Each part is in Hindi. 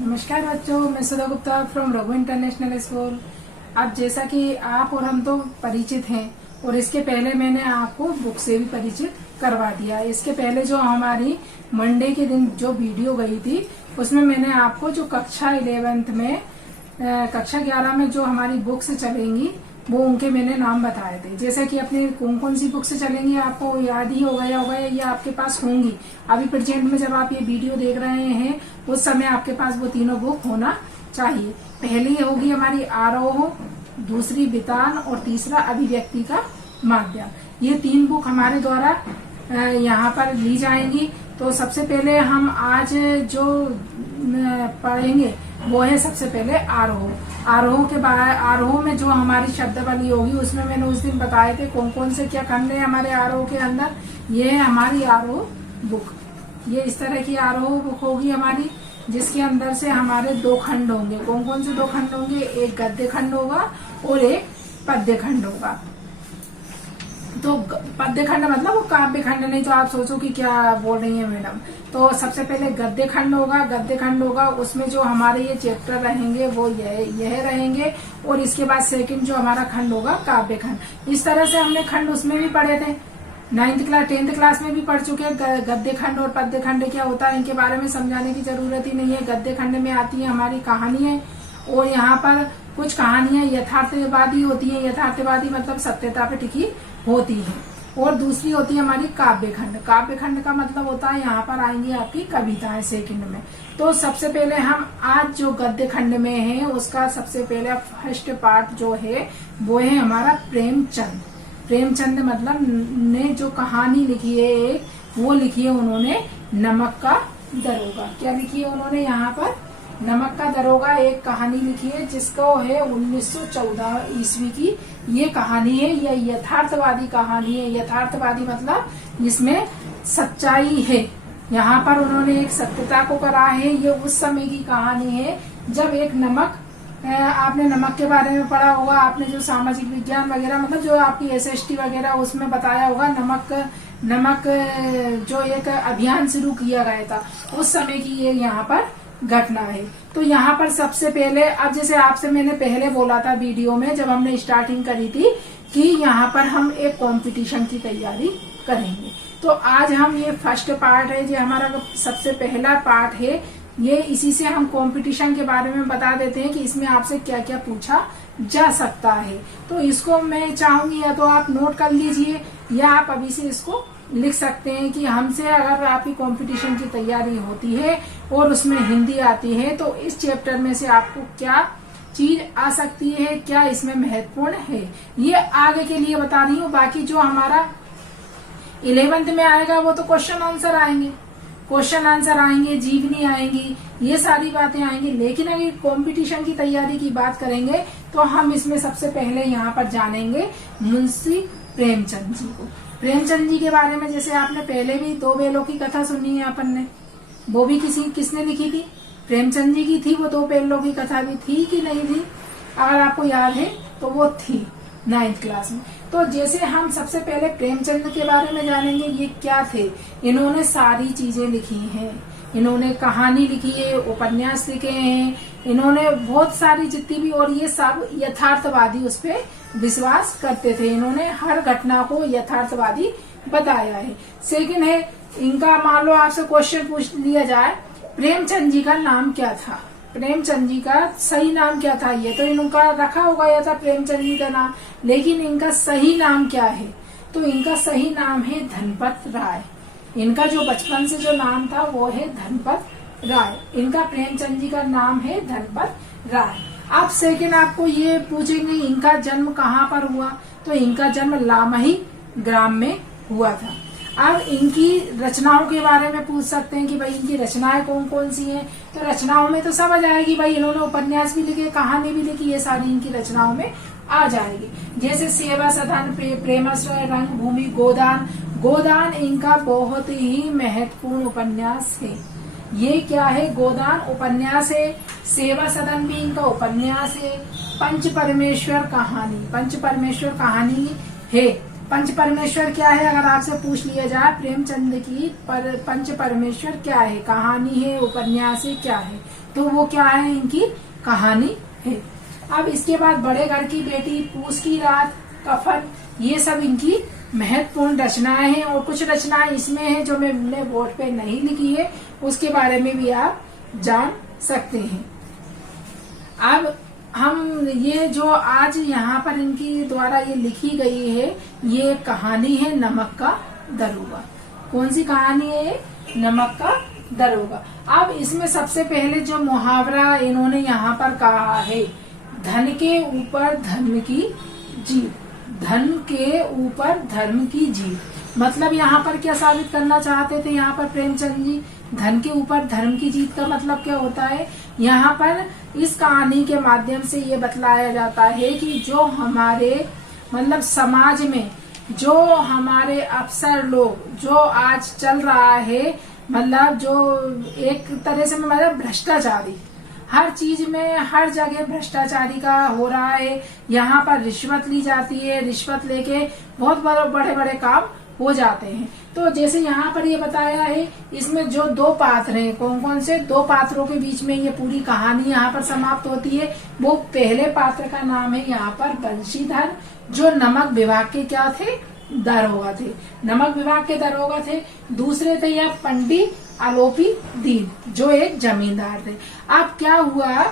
नमस्कार बच्चों, मैं Sudha Gupta from Raghu international school. अब जैसा कि आप और हम तो परिचित हैं और इसके पहले मैंने आपको बुक से भी परिचित करवा दिया। इसके पहले जो हमारी मंडे के दिन जो वीडियो गई थी उसमें मैंने आपको जो कक्षा 11th में कक्षा 11 में जो हमारी बुक्स चलेंगी वो उनके मैंने नाम बताए थे। जैसे कि अपने कौन कौन सी बुक्स चलेंगी आपको याद ही हो गया होगा, ये आपके पास होंगी। अभी प्रेजेंट में जब आप ये वीडियो देख रहे हैं उस समय आपके पास वो तीनों बुक होना चाहिए। पहली होगी हमारी आरोह, दूसरी वितान और तीसरा अभिव्यक्ति का माध्यम। ये 3 बुक हमारे द्वारा यहाँ पर ली जाएंगी। तो सबसे पहले हम आज जो पढ़ेंगे वो है सबसे पहले आरोह। आरोह के बाद आरोह में जो हमारी शब्दावली होगी उसमें मैंने उस दिन बताए थे कौन कौन से क्या खंड है हमारे आरोह के अंदर। ये है हमारी आरोह बुक। ये इस तरह की आरोह बुक होगी हमारी, जिसके अंदर से हमारे 2 खंड होंगे। कौन कौन से 2 खंड होंगे? एक गद्य खंड होगा और एक पद्य खंड होगा। तो पद्य खंड मतलब वो काव्य खंड नहीं, तो आप सोचो कि क्या बोल रही है मैडम। तो सबसे पहले गद्य खंड होगा। गद्य खंड होगा उसमें जो हमारे ये चैप्टर रहेंगे वो यह रहेंगे, और इसके बाद सेकंड जो हमारा खंड होगा काव्य खंड। इस तरह से हमने खंड उसमें भी पढ़े थे, 9th क्लास 10th क्लास में भी पढ़ चुके हैं। गद्य खंड और पद्य खंड क्या होता है इनके बारे में समझाने की जरूरत ही नहीं है। गद्य खंड में आती है हमारी कहानियां, और यहाँ पर कुछ कहानियां यथार्थवादी होती है। यथार्थवादी मतलब सत्यता पे टिकी होती है। और दूसरी होती है हमारी काव्य खंड। काव्य खंड का मतलब होता है यहाँ पर आएंगी आपकी कविताएं सेकंड में। तो सबसे पहले हम आज जो गद्य खंड में है उसका सबसे पहले फर्स्ट पार्ट जो है वो है हमारा प्रेमचंद। प्रेमचंद मतलब ने जो कहानी लिखी है एक, वो लिखी है उन्होंने नमक का दरोगा। क्या लिखी है उन्होंने यहाँ पर? नमक का दरोगा एक कहानी लिखी है, जिसको है 1914 ईस्वी की ये कहानी है। यह यथार्थवादी कहानी है। यथार्थवादी मतलब जिसमें सच्चाई है। यहाँ पर उन्होंने एक सत्यता को करा है। ये उस समय की कहानी है जब एक नमक, आपने नमक के बारे में पढ़ा होगा, आपने जो सामाजिक विज्ञान वगैरह मतलब जो आपकी SST वगैरह उसमें बताया होगा, नमक जो एक अभियान शुरू किया गया था उस समय की ये यहाँ पर घटना है। तो यहाँ पर सबसे पहले, अब जैसे आपसे मैंने पहले बोला था वीडियो में जब हमने स्टार्टिंग करी थी कि यहाँ पर हम एक कंपटीशन की तैयारी करेंगे। तो आज हम ये फर्स्ट पार्ट है, जो हमारा सबसे पहला पार्ट है, ये इसी से हम कंपटीशन के बारे में बता देते हैं कि इसमें आपसे क्या क्या पूछा जा सकता है। तो इसको मैं चाहूंगी या तो आप नोट कर लीजिए या आप अभी से इसको लिख सकते हैं कि हमसे अगर आपकी कंपटीशन की तैयारी होती है और उसमें हिंदी आती है तो इस चैप्टर में से आपको क्या चीज आ सकती है, क्या इसमें महत्वपूर्ण है, ये आगे के लिए बता रही हूँ। बाकी जो हमारा 11th में आएगा वो तो क्वेश्चन आंसर आएंगे, क्वेश्चन आंसर आएंगे, जीवनी आएंगी, ये सारी बातें आएंगी। लेकिन अगर कंपटीशन की तैयारी की बात करेंगे तो हम इसमें सबसे पहले यहाँ पर जानेंगे मुंशी प्रेमचंद जी को। प्रेमचंद जी के बारे में जैसे आपने पहले भी 2 बेलों की कथा सुनी है अपन ने, वो भी किसने लिखी थी? प्रेमचंद जी की थी। वो 2 बेलों की कथा भी थी कि नहीं थी? अगर आपको याद है तो वो थी 9th क्लास में। तो जैसे हम सबसे पहले प्रेमचंद के बारे में जानेंगे, ये क्या थे। इन्होंने सारी चीजें लिखी हैं, इन्होंने कहानी लिखी है, उपन्यास लिखे हैं, इन्होंने बहुत सारी जितनी भी, और ये सब यथार्थवादी उस पर विश्वास करते थे। इन्होंने हर घटना को यथार्थवादी बताया है। सेकंड है इनका, मान लो आपसे क्वेश्चन पूछ लिया जाए प्रेमचंद जी का नाम क्या था, प्रेमचंद जी का सही नाम क्या था। ये तो इनका रखा होगा या था प्रेमचंद जी का नाम, लेकिन इनका सही नाम क्या है? तो इनका सही नाम है धनपत राय। इनका जो बचपन से जो नाम था वो है धनपत राय। इनका प्रेमचंद जी का नाम है धनपत राय। अब सेकंड आपको ये पूछेंगे इनका जन्म कहाँ पर हुआ, तो इनका जन्म लामही ग्राम में हुआ था। अब इनकी रचनाओं के बारे में पूछ सकते हैं कि भाई इनकी रचनाएं कौन कौन सी हैं। तो रचनाओं में तो सब आ जाएगी भाई, इन्होंने उपन्यास भी लिखे, कहानी भी लिखी, ये सारी इनकी रचनाओं में आ जाएगी। जैसे सेवा सदन, प्रेमाश्रय, रंगभूमि, गोदान। गोदान इनका बहुत ही महत्वपूर्ण उपन्यास है। ये क्या है? गोदान उपन्यास है। सेवा सदन भी इनका उपन्यास है। पंच परमेश्वर कहानी, पंच परमेश्वर कहानी है। पंच परमेश्वर क्या है अगर आपसे पूछ लिया जाए प्रेमचंद की पंच परमेश्वर क्या है, कहानी है, उपन्यास है, क्या है, तो वो क्या है, इनकी कहानी है। अब इसके बाद बड़े घर की बेटी, पूस की रात, कफन, ये सब इनकी महत्वपूर्ण रचनाएं हैं। और कुछ रचनाएं इसमें हैं जो मैंने बोर्ड पे नहीं लिखी है, उसके बारे में भी आप जान सकते हैं। अब हम ये जो आज यहाँ पर इनकी द्वारा ये लिखी गई है, ये कहानी है नमक का दरोगा। कौन सी कहानी है ये? नमक का दरोगा। अब इसमें सबसे पहले जो मुहावरा इन्होंने यहाँ पर कहा है, धन के ऊपर धर्म की जीत, धन के ऊपर धर्म की जीत। मतलब यहाँ पर क्या साबित करना चाहते थे यहाँ पर प्रेमचंद जी? धन के ऊपर धर्म की जीत का मतलब क्या होता है? यहाँ पर इस कहानी के माध्यम से ये बतलाया जाता है कि जो हमारे मतलब समाज में जो हमारे अफसर लोग, जो आज चल रहा है, मतलब जो एक तरह से मतलब भ्रष्टाचारी, हर चीज में हर जगह भ्रष्टाचारी का हो रहा है। यहाँ पर रिश्वत ली जाती है, रिश्वत लेके बहुत बड़े बड़े काम हो जाते हैं। तो जैसे यहाँ पर ये बताया है, इसमें जो दो पात्र हैं, कौन कौन से? दो पात्रों के बीच में ये पूरी कहानी यहाँ पर समाप्त होती है। वो पहले पात्र का नाम है यहाँ पर बंशीधर, जो नमक विभाग के क्या थे? दरोगा थे, नमक विभाग के दरोगा थे। दूसरे थे यह पंडित आलोपी दीन, जो एक जमींदार थे। अब क्या हुआ,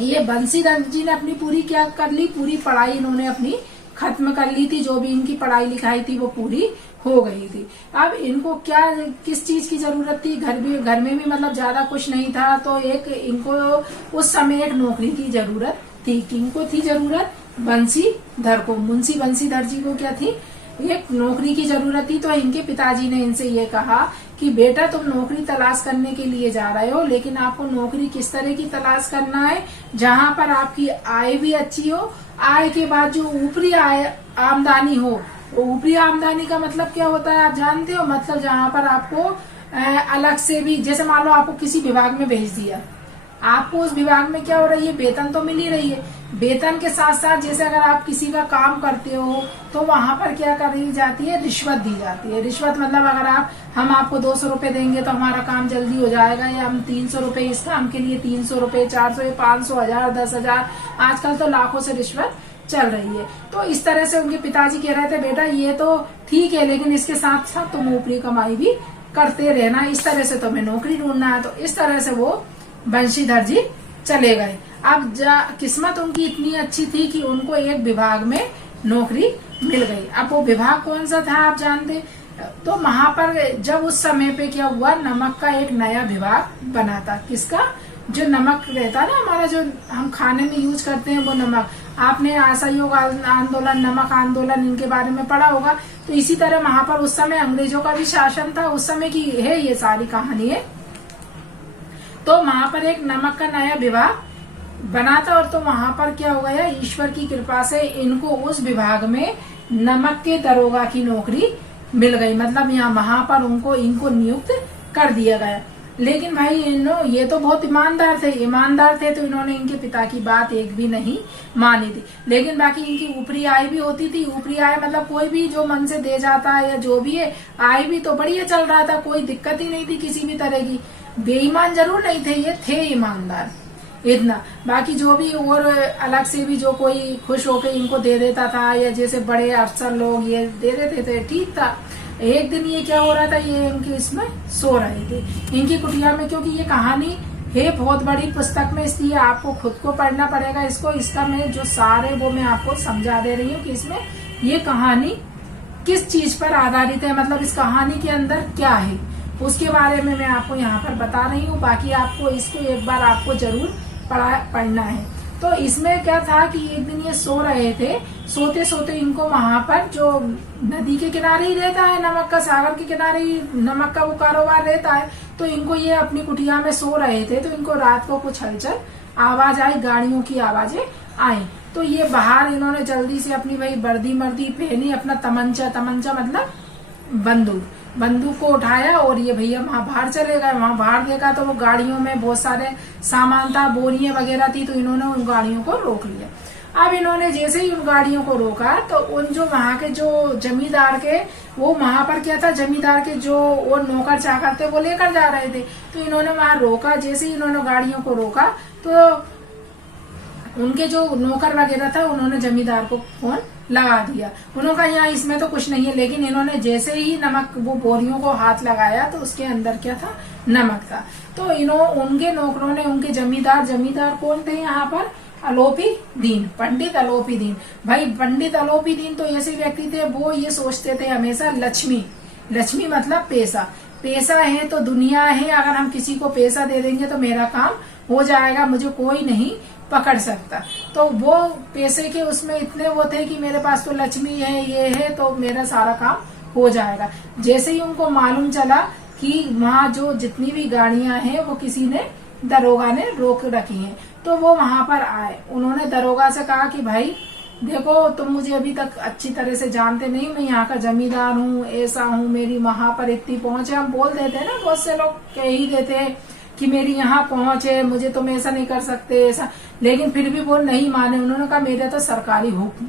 ये बंशीधर जी ने अपनी पूरी क्या कर ली, पूरी पढ़ाई इन्होंने अपनी खत्म कर ली थी। जो भी इनकी पढ़ाई लिखाई थी वो पूरी हो गई थी। अब इनको क्या किस चीज की जरूरत थी? घर में भी मतलब ज्यादा कुछ नहीं था, तो एक इनको उस समय एक नौकरी की जरूरत थी। किनको थी जरूरत? बंशीधर को, मुंशी बंशीधर जी को क्या थी? एक नौकरी की जरूरत थी। तो इनके पिताजी ने इनसे ये कहा कि बेटा तुम नौकरी तलाश करने के लिए जा रहे हो, लेकिन आपको नौकरी किस तरह की तलाश करना है? जहाँ पर आपकी आय भी अच्छी हो, आय के बाद जो ऊपरी आय आमदनी हो। ऊपरी आमदनी का मतलब क्या होता है आप जानते हो? मतलब जहाँ पर आपको अलग से भी, जैसे मान लो आपको किसी विभाग में भेज दिया, आपको उस विभाग में क्या हो रही है? वेतन तो मिल ही रही है। वेतन के साथ साथ जैसे अगर आप किसी का काम करते हो तो वहां पर क्या करी जाती है? रिश्वत दी जाती है। रिश्वत मतलब अगर हम आपको 200 रुपए देंगे तो हमारा काम जल्दी हो जाएगा, या हम 300 रुपए इस काम के लिए 300 रुपए, 400, 500, 1000, 10,000, आजकल तो लाखों से रिश्वत चल रही है। तो इस तरह से उनके पिताजी कह रहे थे बेटा ये तो ठीक है, लेकिन इसके साथ साथ तुम ऊपरी कमाई भी करते रहना, इस तरह से तुम्हें नौकरी ढूंढना है। तो इस तरह से वो बंशीधर जी चले गए। अब किस्मत उनकी इतनी अच्छी थी कि उनको एक विभाग में नौकरी मिल गई। अब वो विभाग कौन सा था आप जानते? तो वहां पर जब उस समय पे क्या हुआ, नमक का एक नया विभाग बना था। किसका? जो नमक रहता ना हमारा, जो हम खाने में यूज करते हैं वो नमक। आपने असहयोग आंदोलन, नमक आंदोलन, इनके बारे में पढ़ा होगा। तो इसी तरह वहां पर उस समय अंग्रेजों का भी शासन था, उस समय की है ये सारी कहानी है। तो वहां पर एक नमक का नया विभाग बना था, और तो वहां पर क्या हो गया, ईश्वर की कृपा से इनको उस विभाग में नमक के दरोगा की नौकरी मिल गई। मतलब यहाँ वहां पर इनको नियुक्त कर दिया गया। लेकिन भाई ये तो बहुत ईमानदार थे, तो इन्होंने इनके पिता की बात एक भी नहीं मानी थी। लेकिन बाकी इनकी ऊपरी आय भी होती थी। ऊपरी आय मतलब कोई भी जो मन से दे जाता है या जो भी है, आय भी तो बढ़िया चल रहा था, कोई दिक्कत ही नहीं थी किसी भी तरह की। बेईमान जरूर नहीं थे, ये थे ईमानदार इतना। बाकी जो भी और अलग से भी जो कोई खुश होकर इनको दे देता था, या जैसे बड़े अफसर लोग ये दे देते थे, ठीक था। एक दिन ये क्या हो रहा था, ये इनके इसमें सो रहे थे इनकी कुटिया में, क्योंकि ये कहानी है बहुत बड़ी पुस्तक में, इसलिए आपको खुद को पढ़ना पड़ेगा इसको। इसका मैं जो सार है वो मैं आपको समझा दे रही हूँ कि इसमें ये कहानी किस चीज पर आधारित है, मतलब इस कहानी के अंदर क्या है उसके बारे में मैं आपको यहाँ पर बता रही हूँ। बाकी आपको इसको एक बार आपको जरूर पढ़ना है। तो इसमें क्या था कि एक दिन ये सो रहे थे, सोते सोते इनको वहां पर जो नदी के किनारे ही रहता है, नमक का सागर के किनारे ही नमक का वो कारोबार रहता है, तो इनको ये अपनी कुटिया में सो रहे थे, तो इनको रात को कुछ हलचल आवाज आई, गाड़ियों की आवाजें आई। तो ये बाहर इन्होंने जल्दी से अपनी भाई वर्दी पहनी, अपना तमंचा मतलब बंदूक को उठाया, और ये भैया वहां बाहर चले गए। वहां बाहर देखा तो वो गाड़ियों में बहुत सारे सामान था, बोरियां वगैरह थी, तो इन्होंने उन गाड़ियों को रोक लिया। अब इन्होंने जैसे ही उन गाड़ियों को रोका तो उन जो वहां के जो जमींदार के वो वहां पर क्या था, जमींदार के जो वो नौकर चाकर थे वो लेकर जा रहे थे। तो इन्होंने वहां रोका, जैसे ही इन्होंने गाड़ियों को रोका तो उनके जो नौकर वगैरह था उन्होंने जमींदार को फोन लगा दिया। उन्होंने कहा यहाँ इसमें तो कुछ नहीं है, लेकिन इन्होंने जैसे ही नमक वो बोरियों को हाथ लगाया तो उसके अंदर क्या था, नमक था। तो उनके नौकरों ने उनके जमींदार कौन थे यहाँ पर, अलोपी दीन, पंडित अलोपी दीन। भाई पंडित अलोपी दीन तो ऐसे व्यक्ति थे, वो ये सोचते थे हमेशा लक्ष्मी मतलब पैसा है तो दुनिया है, अगर हम किसी को पैसा दे देंगे तो मेरा काम हो जाएगा, मुझे कोई नहीं पकड़ सकता। तो वो पैसे के उसमें इतने वो थे कि मेरे पास तो लक्ष्मी है, ये है तो मेरा सारा काम हो जाएगा। जैसे ही उनको मालूम चला कि वहाँ जो जितनी भी गाड़ियां हैं वो किसी ने, दरोगा ने रोक रखी हैं, तो वो वहां पर आए। उन्होंने दरोगा से कहा कि भाई देखो तुम मुझे अभी तक अच्छी तरह से जानते नहीं, मैं यहाँ का जमींदार हूँ, ऐसा हूँ, मेरी वहां पर इतनी पहुंच है। हम बोल देते हैं ना, बहुत से लोग कह ही देते हैं कि मेरी यहाँ पहुंच है, मुझे तुम ऐसा नहीं कर सकते ऐसा, लेकिन फिर भी वो नहीं माने। उन्होंने कहा मेरा तो सरकारी हुक्म,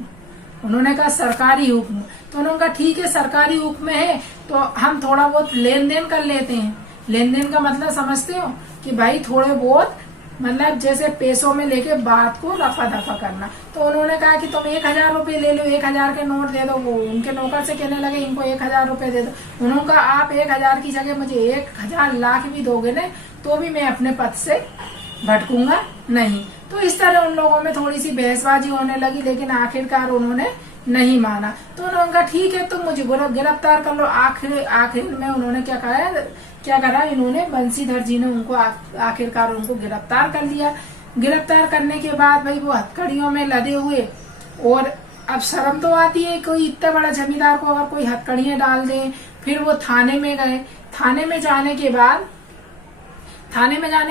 उन्होंने कहा सरकारी हुक्म। तो उन्होंने कहा ठीक है सरकारी हुक्म है तो हम थोड़ा बहुत लेन देन कर लेते हैं। लेन देन का मतलब समझते हो कि भाई थोड़े बहुत मतलब जैसे पैसों में लेके बात को रफा दफा करना। तो उन्होंने कहा कि तुम 1000 रुपये ले लो, 1000 के नोट दे दो। वो उनके नौकर से कहने लगे इनको 1000 रुपये दे दो। उन्होंने कहा आप 1000 की जगह मुझे 1000 लाख भी दोगे ना तो भी मैं अपने पद से भटकूंगा नहीं। तो इस तरह उन लोगों में थोड़ी सी बहसबाजी होने लगी, लेकिन आखिरकार उन्होंने नहीं माना। तो उन्होंने कहा ठीक है तुम मुझे गिरफ्तार कर लो। आखिर में उन्होंने क्या करा, इन्होंने बंसीधर जी ने उनको आखिरकार उनको गिरफ्तार कर लिया। गिरफ्तार करने के बाद भाई वो हथकड़ियों में लदे हुए, और अब शर्म तो आती है कोई इतना बड़ा जमींदार को अगर कोई हथकड़ियां डाल दे। फिर वो थाने में गए। थाने में जाने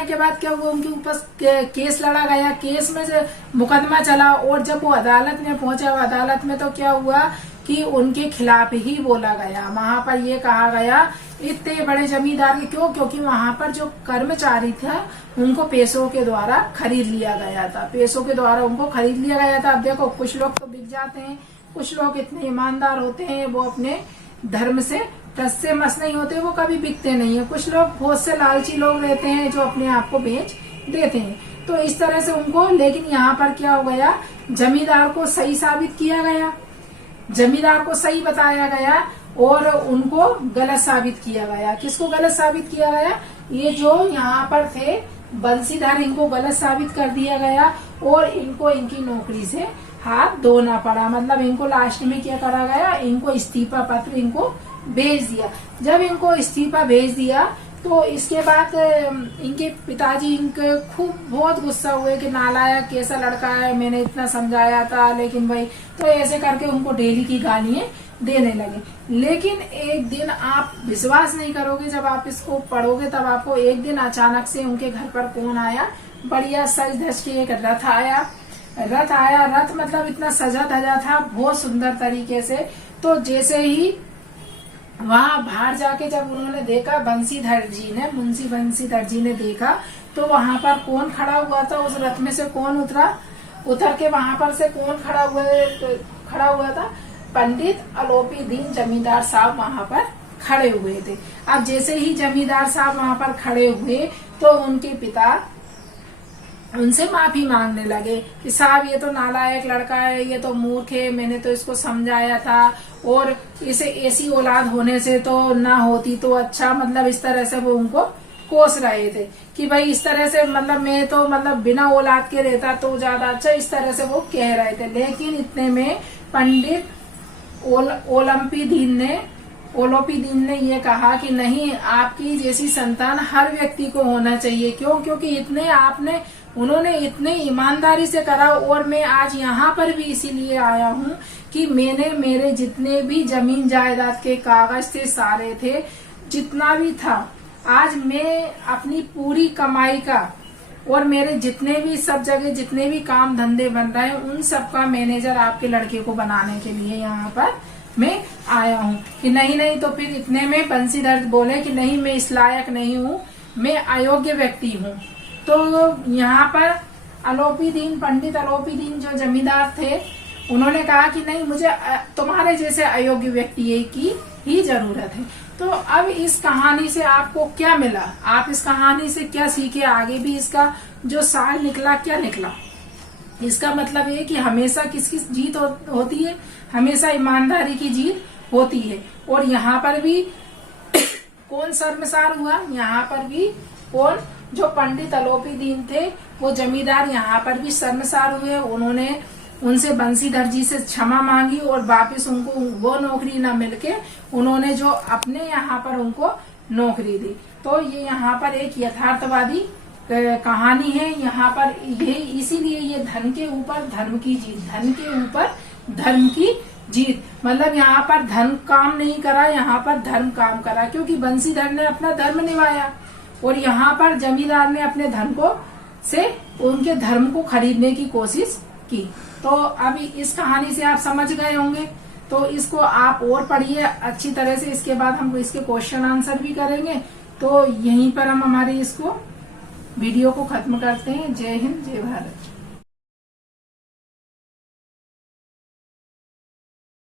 के बाद क्या हुआ, उनके ऊपर केस लड़ा गया। केस में से मुकदमा चला, और जब वो अदालत में पहुंचा, अदालत में तो क्या हुआ कि उनके खिलाफ ही बोला गया। वहां पर ये कहा गया इतने बड़े जमींदार के क्योंकि वहां पर जो कर्मचारी था उनको पैसों के द्वारा खरीद लिया गया था, पैसों के द्वारा उनको खरीद लिया गया था। अब देखो कुछ लोग तो बिक जाते हैं, कुछ लोग इतने ईमानदार होते हैं, वो अपने धर्म से टस से मस नहीं होते, वो कभी बिकते नहीं है। कुछ लोग बहुत से लालची लोग रहते हैं जो अपने आप को बेच देते हैं। तो इस तरह से उनको, लेकिन यहाँ पर क्या हो गया, जमींदार को सही साबित किया गया, जमींदार को सही बताया गया और उनको गलत साबित किया गया। किसको गलत साबित किया गया, ये जो यहाँ पर थे बंसीधर, इनको गलत साबित कर दिया गया और इनको इनकी नौकरी से हाथ धोना पड़ा। मतलब इनको लास्ट में क्या करा गया, इनको इस्तीफा पत्र इनको भेज दिया। जब इनको इस्तीफा भेज दिया तो इसके बाद इनके पिताजी इनके खूब बहुत गुस्सा हुए कि नालायक कैसा लड़का है, मैंने इतना समझाया था लेकिन भाई, तो ऐसे करके उनको डेली की गालियां देने लगे। लेकिन एक दिन आप विश्वास नहीं करोगे, जब आप इसको पढ़ोगे तब आपको, एक दिन अचानक से उनके घर पर कौन आया, बढ़िया सज धज के एक रथ आया। रथ मतलब इतना सजा धजा था बहुत सुंदर तरीके से। तो जैसे ही वहां बाहर जाके जब उन्होंने देखा, बंसीधर जी ने, मुंशी बंसीधर जी ने देखा, तो वहां पर कौन खड़ा हुआ था, उस रथ में से कौन उतर के वहां पर से कौन खड़ा हुआ था, पंडित अलोपी दीन जमींदार साहब वहां पर खड़े हुए थे। अब जैसे ही जमींदार साहब वहां पर खड़े हुए तो उनके पिता उनसे माफी मांगने लगे कि साहब ये तो नालायक लड़का है, ये तो मूर्ख है, मैंने तो इसको समझाया था और इसे ऐसी औलाद होने से तो ना होती तो अच्छा। मतलब इस तरह से वो उनको कोस रहे थे कि भाई इस तरह से, मतलब मैं तो मतलब बिना औलाद के रहता तो ज्यादा अच्छा, इस तरह से वो कह रहे थे। लेकिन इतने में पंडित ओलंपी दीन ने ये कहा कि नहीं, आपकी जैसी संतान हर व्यक्ति को होना चाहिए। क्योंकि उन्होंने इतने ईमानदारी से करा, और मैं आज यहाँ पर भी इसीलिए आया हूँ कि मेरे जितने भी जमीन जायदाद के कागज थे, सारे थे, जितना भी था, आज मैं अपनी पूरी कमाई का और मेरे जितने भी सब जगह जितने भी काम धंधे बन रहे हैं उन सब का मैनेजर आपके लड़के को बनाने के लिए यहाँ पर मैं आया हूँ। कि नहीं तो फिर इतने में बंसीधर बोले कि नहीं, मैं इस लायक नहीं हूँ, मैं अयोग्य व्यक्ति हूँ। तो यहाँ पर अलोपीदीन, पंडित अलोपीदीन जो जमींदार थे, उन्होंने कहा कि नहीं, मुझे तुम्हारे जैसे अयोग्य व्यक्ति की ही जरूरत है। तो अब इस कहानी से आपको क्या मिला, आप इस कहानी से क्या सीखे, आगे भी इसका जो सार निकला क्या निकला? इसका मतलब ये कि हमेशा किसकी जीत होती है, हमेशा ईमानदारी की जीत होती है। और यहाँ पर भी कौन शर्मसार हुआ, यहाँ पर भी कौन, जो पंडित अलोपीदीन थे वो जमींदार यहाँ पर भी शर्मसार हुए। उन्होंने उनसे बंसीधर जी से क्षमा मांगी और वापस उनको वो नौकरी न मिलके उन्होंने जो अपने यहाँ पर उनको नौकरी दी। तो ये यहाँ पर एक यथार्थवादी कहानी है। यहाँ पर ये इसीलिए ये धन के ऊपर धर्म की जीत, धन के ऊपर धर्म की जीत, मतलब यहाँ पर धन काम नहीं करा, यहाँ पर धर्म काम करा, क्योंकि बंसीधर ने अपना धर्म निभाया और यहाँ पर जमींदार ने अपने धन को से उनके धर्म को खरीदने की कोशिश की। तो अभी इस कहानी से आप समझ गए होंगे, तो इसको आप और पढ़िए अच्छी तरह से। इसके बाद हम इसके क्वेश्चन आंसर भी करेंगे। तो यहीं पर हम हमारी इसको वीडियो को खत्म करते हैं। जय हिंद, जय भारत।